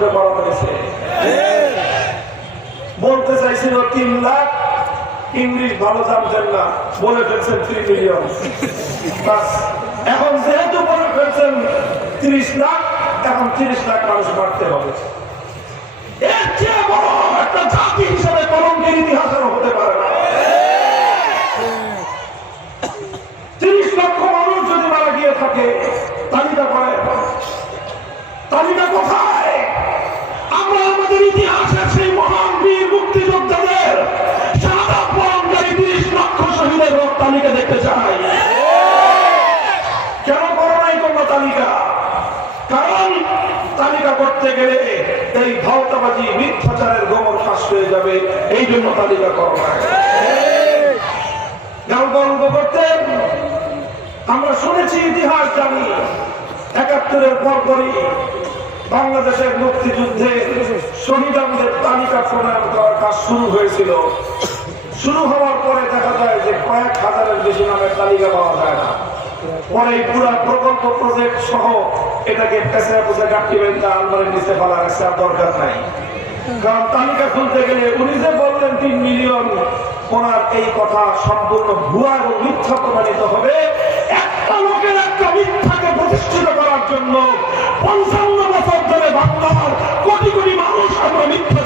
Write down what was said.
ছুটে পড়া হয়েছে। বলতে চাইছিল 3 লাখ, ইংলিশ ভালো জানতেন না, বলে ফেলছেন 3 মিলিয়ন। এখন যেহেতু বলে ফেলছেন 30 লাখ, এখন 30 লাখ মানুষ মারতে হবে। এর চেয়ে বড় একটা জাতি হিসেবে কলঙ্কের ইতিহাস হতে পারে না। 30 লক্ষ মানুষ যদি মারা গিয়ে থাকে, তালিকা করে, তালিকা কোথায়? আমরা আমাদের ইতিহাসের সেই মহান বীর মুক্তিযোদ্ধাদের শাহাদাত বরণকারী 30 লক্ষ শহীদের তালিকা দেখতে চাই। কেন করো নাই তোমরা তালিকা? কারণ তালিকা করতে গেলে এই ভাওতাবাজি মিথ্যাচারের গোমর ফাঁস হয়ে যাবে, এই জন্য তালিকা করো নাই। গল্প করতে আমরা শুনেছি, ইতিহাস জানি। ৭১-এর পরপরই বাংলাদেশের মুক্তিযুদ্ধে শহীদদের তালিকা প্রণয়ন করার কাজ শুরু হয়েছিল। শুরু হওয়ার পরে দেখা যায় যে কয়েক হাজারের বেশি নামের তালিকা পাওয়া যায় না। পরে পুরা প্রকল্প প্রজেক্ট সহ এটাকে পেছনে পেছনে গাঁটি বেঁধে আলমারির নিচে ফেলা রাখছে, আর দরকার নাই। কারণ তালিকা খুলতে গেলে উনি যে বললেন 3 মিলিয়ন, ওনার এই কথা সম্পূর্ণ ভুয়া এবং মিথ্যা প্রমাণিত হবে। একটা লোকের একটা মিথ্যাকে প্রতিষ্ঠিত করার জন্য 55 বছর ধরে বাংলার কোটি কোটি মানুষ আমরা মিথ্যা